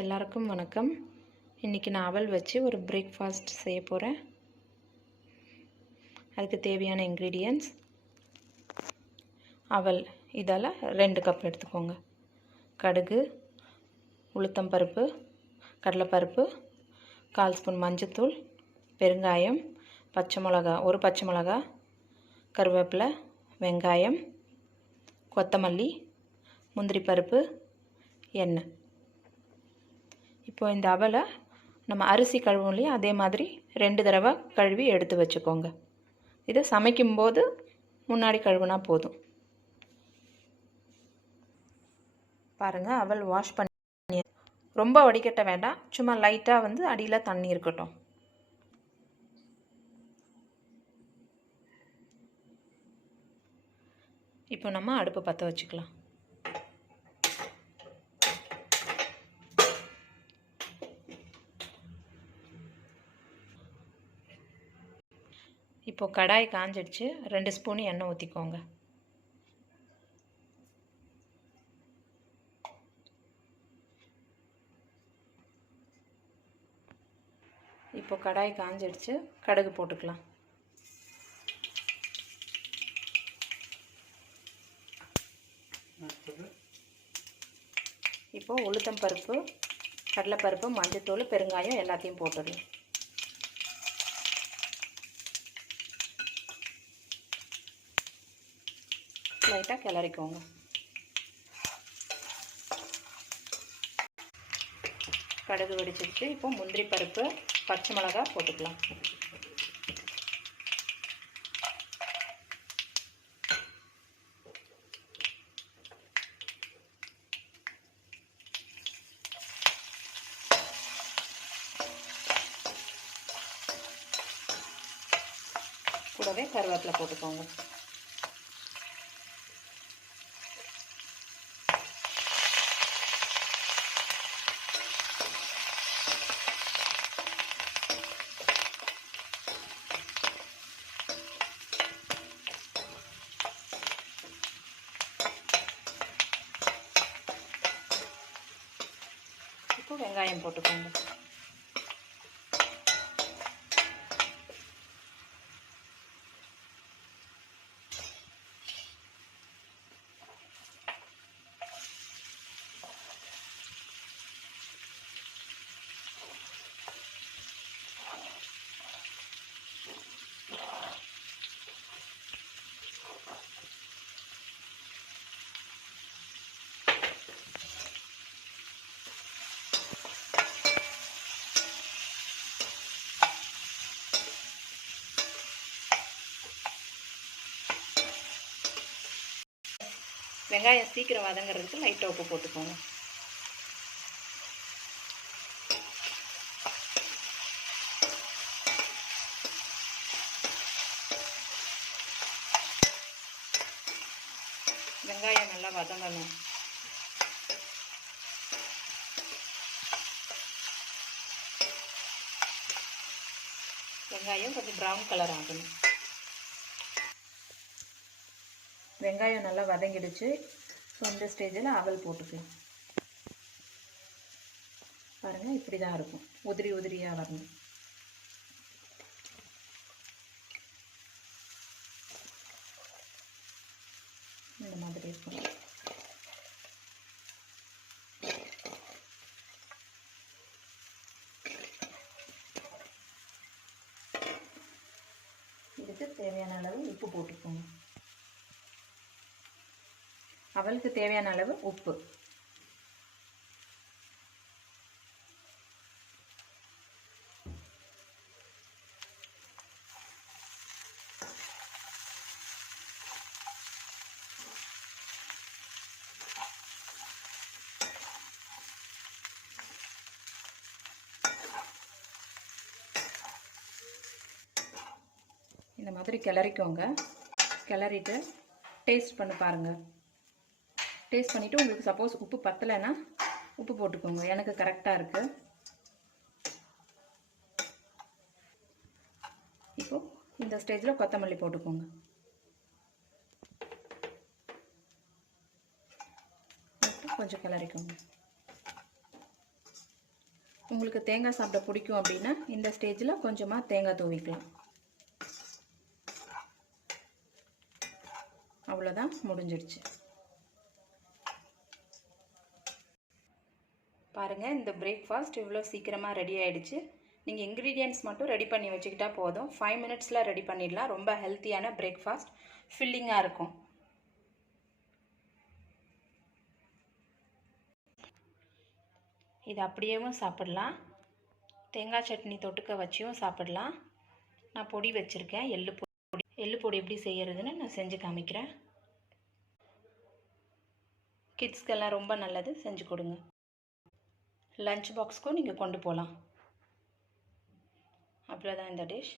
எல்லாருக்கும் வணக்கம். இன்றைக்கி நான் அவல் வச்சு ஒரு பிரேக்ஃபாஸ்ட் செய்ய போகிறேன். அதுக்கு தேவையான இன்க்ரீடியன்ட்ஸ் அவல் இதால் 2 கப் எடுத்துக்கோங்க. கடுகு, உளுத்தம்பருப்பு, கடலைப்பருப்பு, 1/4 ஸ்பூன் மஞ்சத்தூள், பெருங்காயம், பச்சை மிளகா, ஒரு பச்சை மிளகா, கருவேப்பிலை, வெங்காயம், கொத்தமல்லி, முந்திரி பருப்பு, எண்ணெய். இப்போ இந்த அவலை நம்ம அரிசி கழுவும் இல்லையா, அதே மாதிரி 2 தடவை கழுவி எடுத்து வச்சுக்கோங்க. இதை சமைக்கும்போது முன்னாடி கழுவுனா போதும். பாருங்கள், அவல் வாஷ் பண்ணி ரொம்ப வடிகட்ட வேண்டாம், சும்மா லைட்டாக அடியில் தண்ணி இருக்கட்டும். இப்போ நம்ம அடுப்பு பற்ற வச்சுக்கலாம். இப்போ கடாய் காஞ்சிடுச்சு, 2 ஸ்பூன் எண்ணெய் ஊற்றிக்கோங்க. இப்போ கடாய் காஞ்சிடுச்சு, கடுகு போட்டுக்கலாம். இப்போ உளுத்தம் பருப்பு, கடலைப்பருப்பு, மஞ்சத்தூள், பெருங்காயம் எல்லாத்தையும் போட்டுடலாம். லைட்டாக கிளறிக்கோங்க. கடுகு வெடிச்சிருச்சு. இப்போ முந்திரி பருப்பு, பச்சை மிளகா போட்டுக்கலாம். கூடவே கருவேப்பிலை போட்டுக்கோங்க. இப்போ வெங்காயம் போட்டுக்கோங்க. வெங்காயம் சீக்கிரம் வதங்கிறதுக்கு லைட்டாக உப்பு போட்டுக்கோங்க. வெங்காயம் நல்லா வதங்கணும். வெங்காயம் கொஞ்சம் ப்ரௌன் கலர் ஆகணும். வெங்காயம் நல்லா வதங்கிடுச்சு. ஸோ இந்த ஸ்டேஜில் அவல் போட்டுக்கலாம். பாருங்கள், இப்படி தான் இருக்கும், உதிரி உதிரியாக வரணும். இந்த மாதிரி இருக்கும். இதுக்கு தேவையான அளவு உப்பு போட்டுக்கோங்க. அவலுக்கு தேவையான அளவு உப்பு. இந்த மாதிரி கிளறிக்கோங்க. கிளறிட்டு டேஸ்ட் பண்ணி பாருங்கள். டேஸ்ட் பண்ணிவிட்டு உங்களுக்கு சப்போஸ் உப்பு பத்தலைன்னா உப்பு போட்டுக்கோங்க. எனக்கு கரெக்டாக இருக்குது. இப்போது இந்த ஸ்டேஜில் கொத்தமல்லி போட்டுக்கோங்க. கொஞ்சம் கிளறிக்கோங்க. உங்களுக்கு தேங்காய் சாப்பிட பிடிக்கும் அப்படின்னா இந்த ஸ்டேஜில் கொஞ்சமாக தேங்காய் தூவிக்கலாம். அவ்வளோதான், முடிஞ்சிடுச்சு. பாருங்கள், இந்த பிரேக்ஃபாஸ்ட் இவ்வளோ சீக்கிரமாக ரெடி ஆகிடுச்சு. நீங்கள் இன்க்ரீடியன்ட்ஸ் மட்டும் ரெடி பண்ணி வச்சுக்கிட்டா போதும். 5 மினிட்ஸில் ரெடி பண்ணிடலாம். ரொம்ப ஹெல்த்தியான பிரேக்ஃபாஸ்ட், ஃபில்லிங்காக இருக்கும். இது அப்படியேவும் சாப்பிடலாம், தேங்காய் சட்னி தொட்டுக்க வச்சியும் சாப்பிடலாம். நான் பொடி வச்சுருக்கேன், எள்ளு பொடி எப்படி செய்கிறதுன்னு நான் செஞ்சு காமிக்கிறேன். கிட்ஸ்க்கெல்லாம் ரொம்ப நல்லது, செஞ்சு கொடுங்க. லஞ்ச் பாக்ஸ்க்கும் நீங்கள் கொண்டு போகலாம். அவ்வளோதான் இந்த டிஷ்.